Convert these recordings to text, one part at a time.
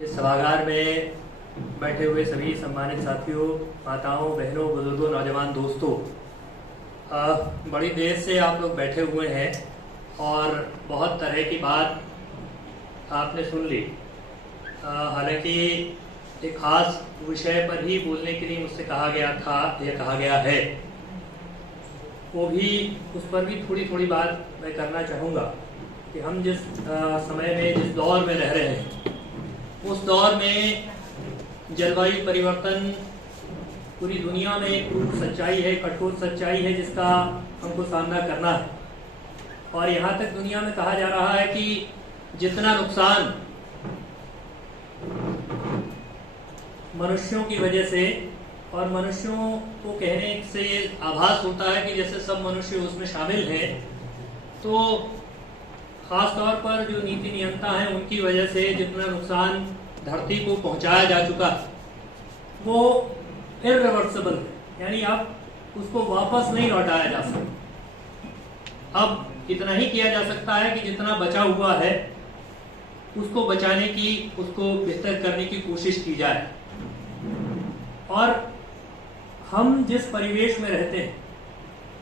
इस सभागार में बैठे हुए सभी सम्मानित साथियों, माताओं, बहनों, बुजुर्गों, नौजवान दोस्तों, बड़ी देर से आप लोग बैठे हुए हैं और बहुत तरह की बात आपने सुन ली। हालांकि एक खास विषय पर ही बोलने के लिए मुझसे कहा गया था या कहा गया है, वो भी उस पर भी थोड़ी थोड़ी बात मैं करना चाहूँगा कि हम जिस समय में, जिस दौर में रह रहे हैं, उस दौर में जलवायु परिवर्तन पूरी दुनिया में एक क्रूर सच्चाई है, कठोर सच्चाई है जिसका हमको सामना करना है। और यहाँ तक दुनिया में कहा जा रहा है कि जितना नुकसान मनुष्यों की वजह से, और मनुष्यों को कहने से आभास होता है कि जैसे सब मनुष्य उसमें शामिल हैं, तो खास तौर पर जो नीति नियंता हैं उनकी वजह से जितना नुकसान धरती को पहुंचाया जा चुका वो इररिवर्सिबल है, यानी अब उसको वापस नहीं लौटाया जा सकता। अब इतना ही किया जा सकता है कि जितना बचा हुआ है उसको बचाने की, उसको बेहतर करने की कोशिश की जाए। और हम जिस परिवेश में रहते हैं,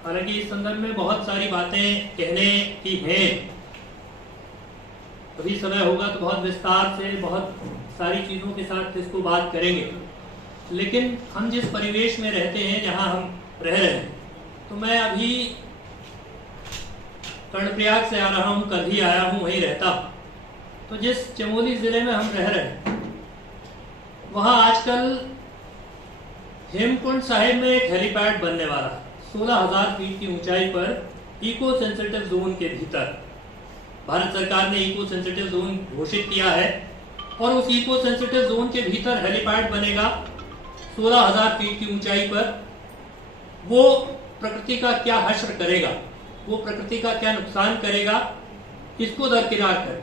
हालांकि इस संदर्भ में बहुत सारी बातें कहने की हैं, अभी समय होगा तो बहुत विस्तार से बहुत सारी चीज़ों के साथ इसको बात करेंगे। लेकिन हम जिस परिवेश में रहते हैं, जहां हम रह रहे हैं, तो मैं अभी कर्णप्रयाग से आ रहा हूं, कल ही आया हूं, वहीं रहता। तो जिस चमोली जिले में हम रह रहे हैं, वहां आजकल हेमकुंड साहिब में एक हेलीपैड बनने वाला है, 16,000 फीट की ऊंचाई पर, इको सेंसिटिव जोन के भीतर। भारत सरकार ने इको सेंसिटिव जोन घोषित किया है और उस इको सेंसिटिव जोन के भीतर हेलीपैड बनेगा 16,000 फीट की ऊंचाई पर। वो प्रकृति का क्या हश्र करेगा, वो प्रकृति का क्या नुकसान करेगा, इसको दरकिनार करेगा।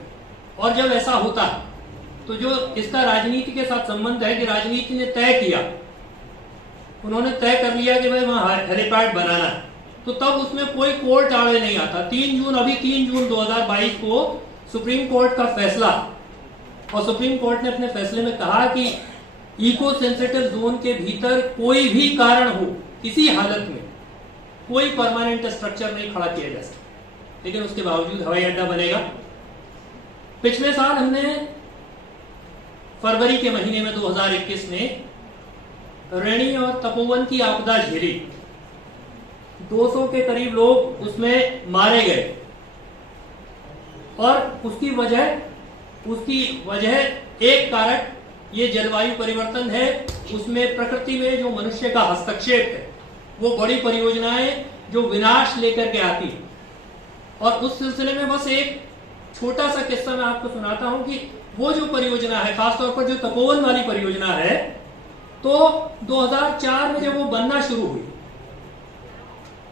और जब ऐसा होता है तो जो इसका राजनीति के साथ संबंध है कि राजनीति ने तय किया, उन्होंने तय कर लिया कि भाई वहां हेलीपैड बनाना है, तो तब उसमें कोई कोर्ट आड़े नहीं आता। 3 जून 2022 को सुप्रीम कोर्ट का फैसला, और सुप्रीम कोर्ट ने अपने फैसले में कहा कि इको सेंसिटिव जोन के भीतर कोई भी कारण हो, किसी हालत में कोई परमानेंट स्ट्रक्चर नहीं खड़ा किया जा सकता, लेकिन उसके बावजूद हवाई अड्डा बनेगा। पिछले साल हमने फरवरी के महीने में 2021 में रैणी और तपोवन की आपदा झेली। 200 के करीब लोग उसमें मारे गए, और उसकी वजह एक कारक ये जलवायु परिवर्तन है। उसमें प्रकृति में जो मनुष्य का हस्तक्षेप है, वो बड़ी परियोजनाएं जो विनाश लेकर के आती। और उस सिलसिले में बस एक छोटा सा किस्सा मैं आपको सुनाता हूं कि वो जो परियोजना है, खासतौर पर जो तपोवन वाली परियोजना है, तो 2004 में जब वो बनना शुरू हुई,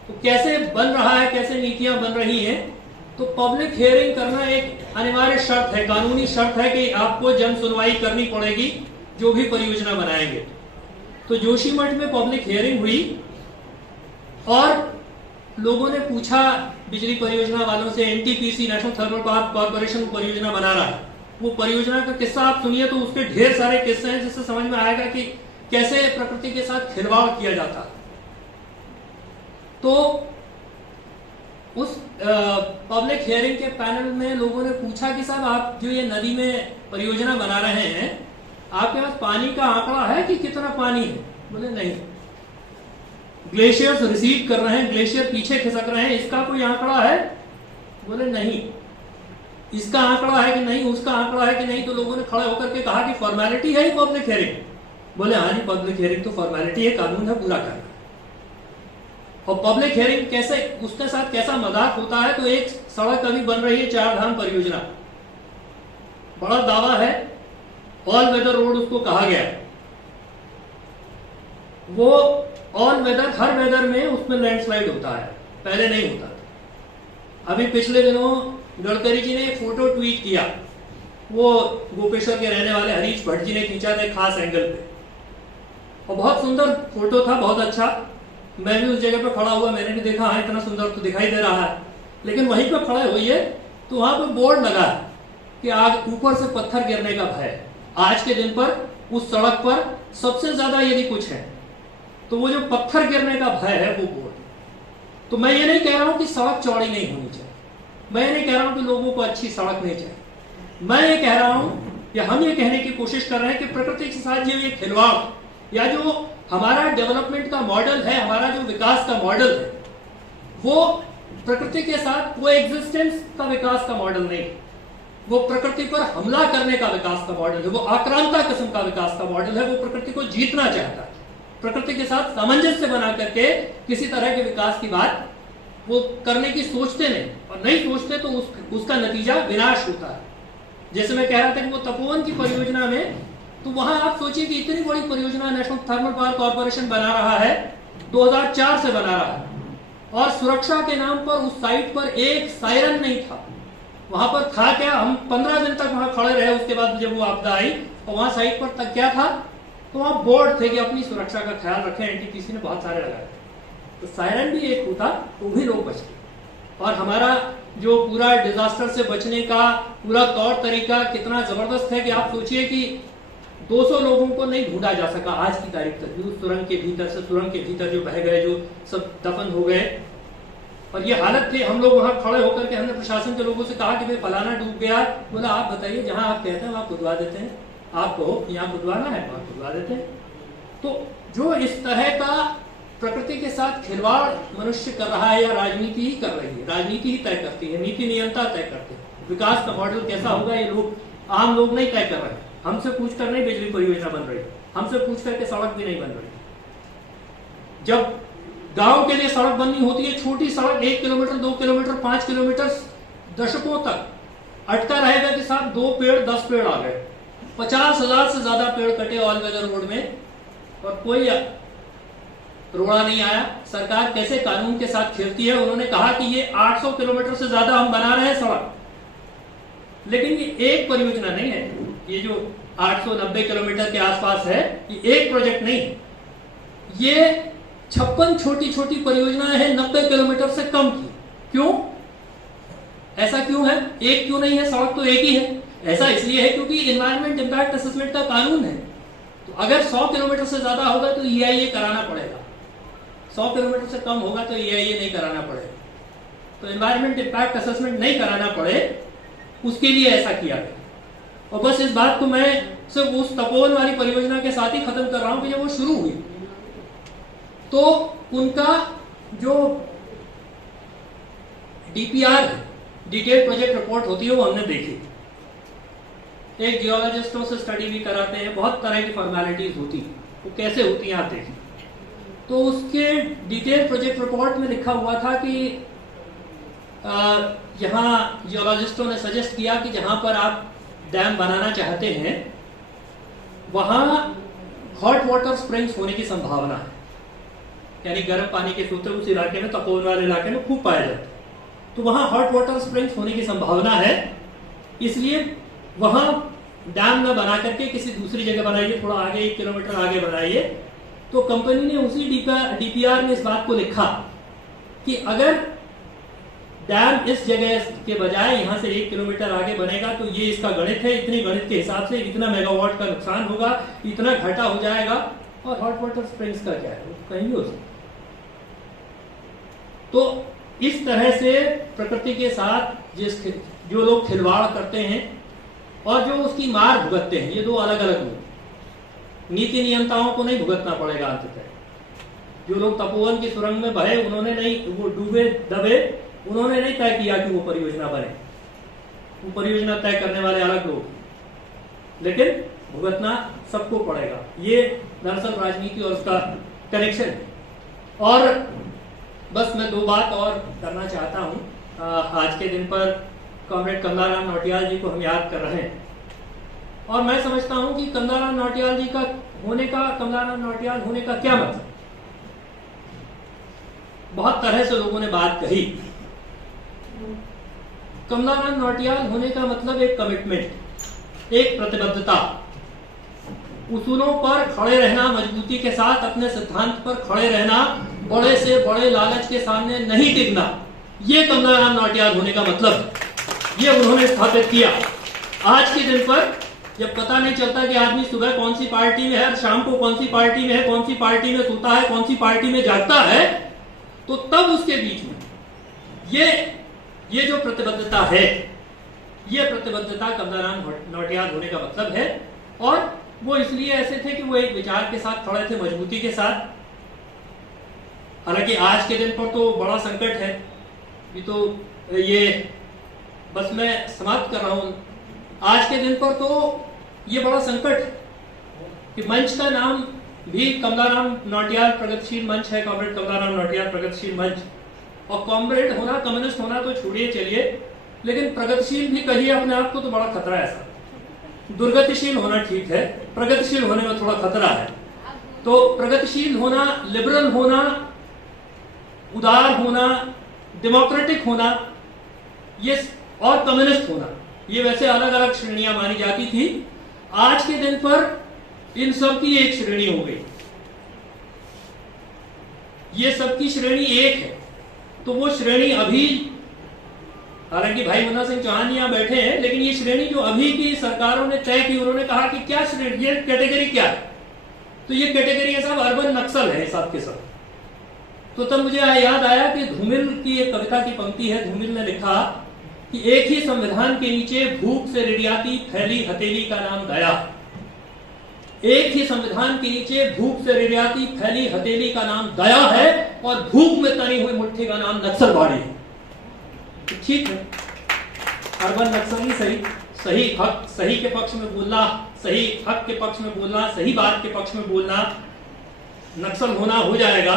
तो कैसे बन रहा है, कैसे नीतियां बन रही हैं, तो पब्लिक हियरिंग करना एक अनिवार्य शर्त है, कानूनी शर्त है कि आपको जन सुनवाई करनी पड़ेगी जो भी परियोजना बनाएंगे। तो जोशीमठ में पब्लिक हियरिंग हुई और लोगों ने पूछा बिजली परियोजना वालों से, NTPC, national thermal power corporation परियोजना बना रहा है, वो परियोजना का किस्सा आप सुनिए तो उसके ढेर सारे किस्से हैं जिससे समझ में आएगा कि कैसे प्रकृति के साथ खिलवाड़ किया जाता है। तो उस पब्लिक हियरिंग के पैनल में लोगों ने पूछा कि साहब, आप जो ये नदी में परियोजना बना रहे हैं, आपके पास पानी का आंकड़ा है कि कितना पानी है? बोले नहीं। ग्लेशियर्स रिसीड कर रहे हैं, ग्लेशियर पीछे खिसक रहे हैं, इसका कोई आंकड़ा है? बोले नहीं। इसका आंकड़ा है कि नहीं, उसका आंकड़ा है कि नहीं? तो लोगों ने खड़े होकर के कहा कि फॉर्मेलिटी है पब्लिक हियरिंग। बोले हाँ जी, पब्लिक हियरिंग तो फॉर्मेलिटी है, कानून है पूरा करना। और पब्लिक हियरिंग कैसे, उसके साथ कैसा मजाक होता है, तो एक सड़क अभी बन रही है, 4 धाम परियोजना, बड़ा दावा है, ऑल वेदर रोड उसको कहा गया। वो ऑल वेदर, हर वेदर में उसमें लैंडस्लाइड होता है, पहले नहीं होता था। अभी पिछले दिनों गडकरी जी ने एक फोटो ट्वीट किया, वो गोपेश्वर के रहने वाले हरीश भट्ट जी ने खींचा था खास एंगल पे, और बहुत सुंदर फोटो था, बहुत अच्छा। मैं भी उस जगह पे खड़ा हुआ, मैंने भी देखा, हाँ इतना सुंदर तो दिखाई दे रहा है। लेकिन वहीं पे खड़े हुई है तो वहां पे बोर्ड लगा है कि आग ऊपर से पत्थर गिरने का भय। आज के दिन पर उस सड़क पर सबसे ज्यादा यदि कुछ है तो वो जो पत्थर गिरने का भय है वो बोर्ड। तो मैं ये नहीं कह रहा हूं कि सड़क चौड़ी नहीं होनी चाहिए, मैं ये नहीं कह रहा हूं कि लोगों को अच्छी सड़क नहीं चाहिए, मैं ये कह रहा हूं या हम ये कहने की कोशिश कर रहे हैं कि प्रकृति के साथ जो ये खिलवाड़ या जो हमारा डेवलपमेंट का मॉडल है, हमारा जो विकास का मॉडल है, वो प्रकृति के साथ वो एग्जिस्टेंस का विकास का मॉडल नहीं, वो प्रकृति पर हमला करने का विकास का मॉडल है, वो आक्रांता किस्म का विकास का मॉडल है। वो प्रकृति को जीतना चाहता है, प्रकृति के साथ सामंजस्य बना करके किसी तरह के विकास की बात वो करने की सोचते नहीं, और नहीं सोचते तो उसका नतीजा विनाश होता है। जैसे मैं कह रहा था कि वो तपोवन की परियोजना में, तो वहां आप सोचिए कि इतनी बड़ी परियोजना नेशनल थर्मल पावर कॉर्पोरेशन बना रहा है, 2004 से बना रहा है, और सुरक्षा के नाम पर उस साइट पर एक सायरन नहीं था। वहां पर था क्या, हम 15 दिन तक वहां खड़े रहे, उसके बाद जब वो आपदा आई तो वहां साइट पर तक क्या था, तो वहां बोर्ड थे कि अपनी सुरक्षा का ख्याल रखें, एनटीपीसी ने बहुत सारे लगाए, तो सायरन भी एक होता तो भी लोग बच गए। और हमारा जो पूरा डिजास्टर से बचने का पूरा तौर तरीका कितना जबरदस्त है कि आप सोचिए कि 200 लोगों को नहीं ढूंढा जा सका आज की तारीख तक, उस सुरंग के भीतर से, सुरंग के भीतर जो बह गए, जो सब दफन हो गए। और ये हालत थी, हम लोग वहां खड़े होकर के हमने प्रशासन के लोगों से कहा कि भाई फलाना डूब गया, बोला आप बताइए, जहां आप कहते हैं वहां खुदवा देते हैं, आप कहो यहाँ खुदवाना है वहां खुदवा देते हैं। तो जो इस तरह का प्रकृति के साथ खिलवाड़ मनुष्य कर रहा है, या राजनीति ही कर रही है, राजनीति ही तय करती है, नीति नियंता तय करते हैं, विकास का मॉडल कैसा होगा ये लोग, आम लोग नहीं तय कर रहे हैं। हमसे पूछ कर नहीं बिजली परियोजना बन रही, हमसे पूछ करके सड़क भी नहीं बन रही। जब गांव के लिए सड़क बननी होती है, छोटी सड़क 1 किलोमीटर 2 किलोमीटर 5 किलोमीटर दशकों तक अटका रहेगा कि साहब 2 पेड़ 10 पेड़ आ गए, 50,000 से ज्यादा पेड़ कटे ऑल वेदर रोड में, और कोई रोड़ा नहीं आया। सरकार कैसे कानून के साथ खेलती है, उन्होंने कहा कि ये 800 किलोमीटर से ज्यादा हम बना रहे हैं सड़क, लेकिन ये एक परियोजना नहीं है, ये जो 890 किलोमीटर के आसपास है, ये एक प्रोजेक्ट नहीं है, ये 56 छोटी छोटी परियोजनाएं हैं 90 किलोमीटर से कम की। क्यों ऐसा क्यों है, एक क्यों नहीं है, सड़क तो एक ही है। ऐसा इसलिए है क्योंकि एनवायरमेंट इंपैक्ट असेसमेंट का कानून है, तो अगर 100 किलोमीटर से ज्यादा होगा तो EIA कराना पड़ेगा, 100 किलोमीटर से कम होगा तो EIA नहीं कराना पड़ेगा। तो एनवायरमेंट इंपैक्ट असेसमेंट नहीं कराना पड़े, उसके लिए ऐसा किया गया। और बस इस बात को मैं सिर्फ उस तपोवन वाली परियोजना के साथ ही खत्म कर रहा हूं कि जब वो शुरू हुई तो उनका जो DPR डिटेल प्रोजेक्ट रिपोर्ट होती है वो हमने देखी। एक जियोलॉजिस्टों से स्टडी भी कराते हैं, बहुत तरह की फॉर्मेलिटीज होती है, वो कैसे होती हैं आप देखिए। तो उसके डिटेल प्रोजेक्ट रिपोर्ट में लिखा हुआ था कि यहाँ जियोलॉजिस्टों ने सजेस्ट किया कि जहां पर आप डैम बनाना चाहते हैं वहां हॉट वाटर स्प्रिंग्स होने की संभावना है, यानी गर्म पानी के सूत्र उस इलाके में, तपोवन वाले इलाके में खूब पाए जाते हैं, तो वहां हॉट वाटर स्प्रिंग्स होने की संभावना है, इसलिए वहां डैम न बना करके किसी दूसरी जगह बनाइए, थोड़ा आगे 1 किलोमीटर आगे बनाइए। तो कंपनी ने उसी DPR में इस बात को लिखा कि अगर डैम इस जगह के बजाय यहां से 1 किलोमीटर आगे बनेगा तो ये इसका गणित है, इतनी गणित के हिसाब से इतना मेगावाट का नुकसान होगा, इतना घाटा हो जाएगा। और हॉट वाटर स्प्रिंग्स का क्या है, वो कहीं भी हो सकता। तो इस तरह से प्रकृति के साथ जो लोग खिलवाड़ करते हैं और जो उसकी मार भुगतते हैं, ये दो अलग अलग लोग। नीति नियंताओं को नहीं भुगतना पड़ेगा अंततः। जो लोग तपोवन की सुरंग में बहे, उन्होंने नहीं, वो डूबे दबे, उन्होंने नहीं तय किया कि वो परियोजना बने, वो परियोजना तय करने वाले अलग लोग, लेकिन भुगतना सबको पड़ेगा। ये दरअसल राजनीति और उसका कनेक्शन है। और बस मैं 2 बात और करना चाहता हूं। आज के दिन पर कॉमरेड कंदाराम नौटियाल जी को हम याद कर रहे हैं, और मैं समझता हूं कि कंदाराम नौटियाल जी का कंदाराम नौटियाल होने का क्या मतलब। बहुत तरह से लोगों ने बात कही। कंदाराम नौटियाल होने का मतलब एक कमिटमेंट, एक प्रतिबद्धता, उसूलों पर खड़े रहना, मजबूती के साथ अपने सिद्धांत पर खड़े रहना, बड़े से बड़े लालच के सामने नहीं टिकना, ये कंदाराम नौटियाल होने का मतलब, ये उन्होंने स्थापित किया। आज के दिन पर जब पता नहीं चलता कि आदमी सुबह कौन सी पार्टी में है और शाम को कौन सी पार्टी में है, कौन सी पार्टी में सोता है, कौन सी पार्टी में जागता है, तो तब उसके बीच में ये जो प्रतिबद्धता है, ये प्रतिबद्धता कमलाराम नौटियाल होने का मतलब है। और वो इसलिए ऐसे थे कि वो एक विचार के साथ खड़े थे, मजबूती के साथ। हालांकि आज के दिन पर तो बड़ा संकट है, ये बस मैं समाप्त कर रहा हूं। आज के दिन पर तो ये बड़ा संकट कि मंच का नाम भी कमलाराम नौटियाल प्रगतिशील मंच है, कॉमरेड कमलाराम नौटियाल प्रगतिशील मंच। और कॉमरेड होना, कम्युनिस्ट होना तो छोड़िए चलिए, लेकिन प्रगतिशील भी कहिए अपने आप को तो बड़ा खतरा है ऐसा। दुर्गतिशील होना ठीक है, प्रगतिशील होने में थोड़ा खतरा है। तो प्रगतिशील होना, लिबरल होना, उदार होना, डेमोक्रेटिक होना, ये और कम्युनिस्ट होना, ये वैसे अलग अलग श्रेणियां मानी जाती थी। आज के दिन पर इन सब की एक श्रेणी हो गई, ये सबकी श्रेणी एक है। तो वो श्रेणी अभी, हालांकि भाई मुन्ना सिंह चौहान यहां बैठे हैं, लेकिन ये श्रेणी जो अभी की सरकारों ने तय की, उन्होंने कहा कि क्या श्रेणी, ये कैटेगरी क्या है, तो ये कैटेगरी है साहब अर्बन नक्सल है सब के सब। तो तब मुझे याद आया कि धूमिल की एक कविता की पंक्ति है, धूमिल ने लिखा कि एक ही संविधान के नीचे भूख से रिडियाती फैली हथेली का नाम दया। एक ही संविधान के नीचे भूख से रिडियाती फैली हथेली का नाम दया है, और भूख में तनी हुई मुट्ठी का नाम नक्सलवाड़ी है। ठीक है, अर्बन नक्सली सही हक, सही के पक्ष में बोलना, सही हक के पक्ष में बोलना, सही बात के पक्ष में बोलना, नक्सल होना हो जाएगा।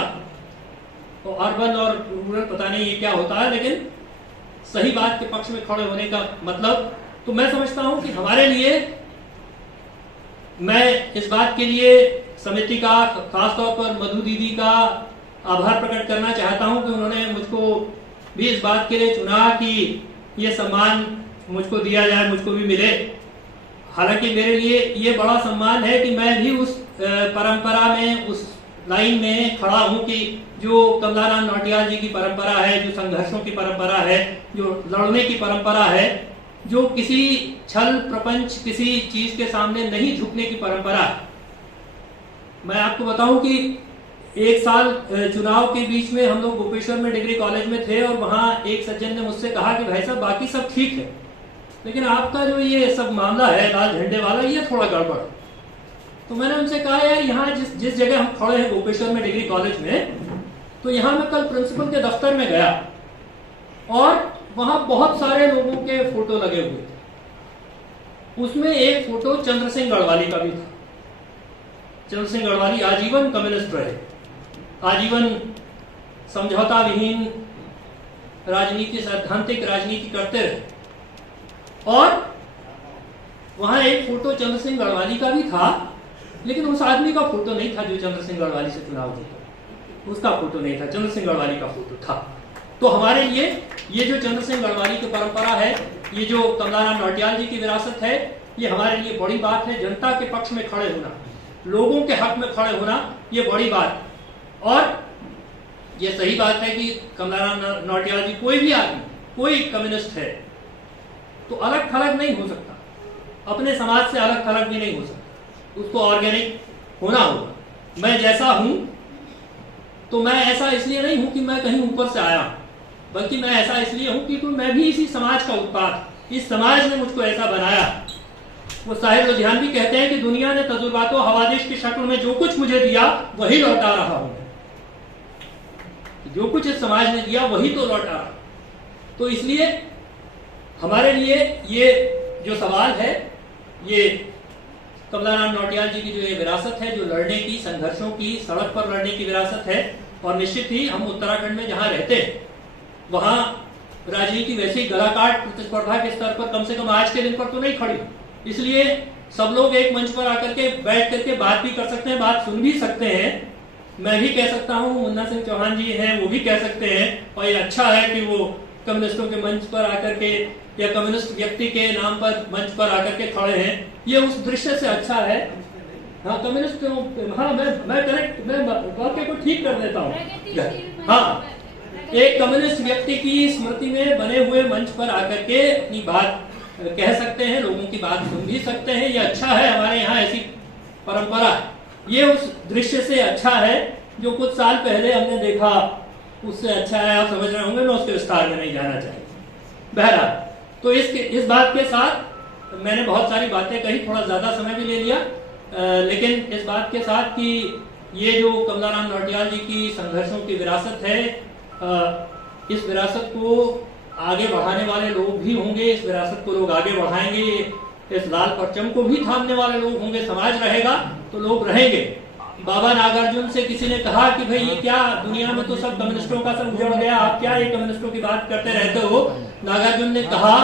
तो अर्बन और रूरल पता नहीं ये क्या होता है, लेकिन सही बात के पक्ष में खड़े होने का मतलब, तो मैं समझता हूं कि हमारे लिए, मैं इस बात के लिए समिति का, खासतौर पर मधु दीदी का आभार प्रकट करना चाहता हूं कि उन्होंने मुझको भी इस बात के लिए चुना कि ये सम्मान मुझको दिया जाए, मुझको भी मिले। हालांकि मेरे लिए ये बड़ा सम्मान है कि मैं भी उस परंपरा में, उस लाइन में खड़ा हूं कि जो कमलाराम नौटियाल जी की परंपरा है, जो संघर्षों की परंपरा है, जो लड़ने की परंपरा है, जो किसी छल प्रपंच, किसी चीज के सामने नहीं झुकने की परंपरा है। मैं आपको बताऊं कि एक साल चुनाव के बीच में हम लोग गोपेश्वर में डिग्री कॉलेज में थे, और वहां एक सज्जन ने मुझसे कहा कि भाई साहब बाकी सब ठीक है, लेकिन आपका जो ये सब मामला है लाल झंडे वाला, ये थोड़ा गड़बड़। तो मैंने उनसे कहा यार, यहाँ जिस जगह हम खड़े हैं गोपेश्वर में डिग्री कॉलेज में, तो यहाँ मैं कल प्रिंसिपल के दफ्तर में गया और वहां बहुत सारे लोगों के फोटो लगे हुए थे। उसमें एक फोटो चंद्र सिंह गढ़वाली का भी था। चंद्र सिंह गढ़वाली आजीवन कम्युनिस्ट रहे, आजीवन समझौता विहीन राजनीति, सैद्धांतिक राजनीति करते रहे। और वहां एक फोटो चंद्र सिंह गढ़वाली का भी था, लेकिन उस आदमी का फोटो नहीं था जो चंद्र सिंह गढ़वाली से चुनाव जीता, उसका फोटो नहीं था, चंद्र सिंह गढ़वाली का फोटो था। तो हमारे लिए ये जो चंद्र सिंह गढ़वाली की परंपरा है, ये जो कमलाराम नौटियाल जी की विरासत है, ये हमारे लिए बड़ी बात है। जनता के पक्ष में खड़े होना, लोगों के हक में खड़े होना, ये बड़ी बात। और ये सही बात है कि कमलाराम नौटियाल जी, कोई भी आदमी, कोई कम्युनिस्ट है तो अलग थलग नहीं हो सकता, अपने समाज से अलग थलग भी नहीं हो सकता, उसको ऑर्गेनिक होना होगा। मैं जैसा हूं तो मैं ऐसा इसलिए नहीं हूं कि मैं कहीं ऊपर से आया, बल्कि मैं ऐसा इसलिए हूं कि मैं भी इसी समाज का उत्पाद, इस समाज ने मुझको ऐसा बनाया। वो साहिर लुधियान भी कहते हैं कि दुनिया ने तजुर्बातो हवादिश की शक्ल में जो कुछ मुझे दिया वही लौटा रहा हूं, जो कुछ इस समाज ने दिया वही तो लौटा रहा। तो इसलिए हमारे लिए ये जो सवाल है, ये कमलाराम नौटियाल जी की जो ये विरासत है, जो लड़ने की, संघर्षों की, सड़क पर लड़ने की विरासत है। और निश्चित ही हम उत्तराखंड में जहां रहते हैं वहां राजनीति वैसे ही गलाकाट प्रतिस्पर्धा के स्तर पर कम से कम आज के दिन पर तो नहीं खड़ी, इसलिए सब लोग एक मंच पर आकर के बैठ करके बात भी कर सकते हैं, बात सुन भी सकते हैं। मैं भी कह सकता हूं, मुन्ना सिंह चौहान जी हैं वो भी कह सकते हैं, और ये अच्छा है कि वो कम्युनिस्टों के मंच पर आकर के या कम्युनिस्ट व्यक्ति के नाम पर मंच पर आकर के खड़े हैं, ये उस दृश्य से अच्छा है। हाँ, कम्युनिस्ट, हाँ मैं करेक्ट, मैं वाक्य को ठीक कर देता हूँ। हाँ, एक कम्युनिस्ट व्यक्ति की स्मृति में बने हुए मंच पर आकर के अपनी बात कह सकते हैं, लोगों की बात सुन भी सकते हैं। ये अच्छा है, हमारे यहाँ ऐसी परंपरा है। ये उस दृश्य से अच्छा है जो कुछ साल पहले हमने देखा, उससे अच्छा है। आप समझ रहे होंगे, मैं उसके विस्तार में नहीं जाना चाहिए। बहरहाल, तो इस बात के साथ मैंने बहुत सारी बातें कही, थोड़ा ज्यादा समय भी ले लिया, लेकिन इस बात के साथ कि ये जो कमलाराम नौटियाल जी की संघर्षों की विरासत है, इस विरासत को आगे बढ़ाने वाले लोग भी होंगे, इस विरासत को लोग आगे बढ़ाएंगे, इस लाल परचम को भी थामने वाले लोग होंगे। समाज रहेगा तो लोग रहेंगे। बाबा नागार्जुन से किसी ने कहा कि भाई ये क्या, दुनिया में तो सब कम्युनिस्टों का सब उजड़ गया, आप क्या ये कम्युनिस्टों की बात करते रहते हो। नागार्जुन ने कहा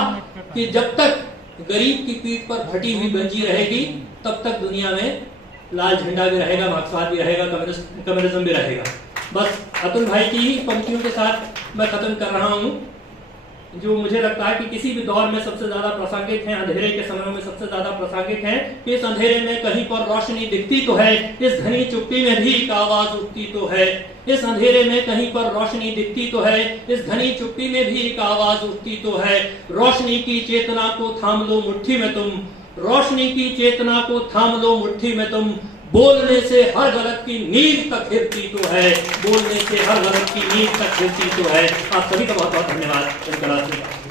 कि जब तक गरीब की पीठ पर फटी हुई गंजी रहेगी तब तक दुनिया में लाल झंडा भी रहेगा, मार्क्सवाद भी रहेगा, कम्युनिज्म भी रहेगा। बस अतुल भाई की ही पंक्तियों के साथ मैं खत्म कर रहा हूँ, जो मुझे लगता है कि किसी भी दौर में सबसे ज्यादा प्रासंगिक है, अंधेरे के समय में सबसे ज्यादा प्रासंगिक है। इस अंधेरे में कहीं पर रोशनी दिखती तो है, इस घनी चुप्पी में भी एक आवाज उठती तो है। इस अंधेरे में कहीं पर रोशनी दिखती तो है, इस घनी चुप्पी में भी एक आवाज उठती तो है। रोशनी की चेतना को थाम लो मुट्ठी में तुम, रोशनी की चेतना को थाम लो मुट्ठी में तुम। बोलने से हर गलत की नींव तक हिलती तो है, बोलने से हर गलत की नींव तक हिलती तो है। आप सभी का बहुत बहुत धन्यवाद।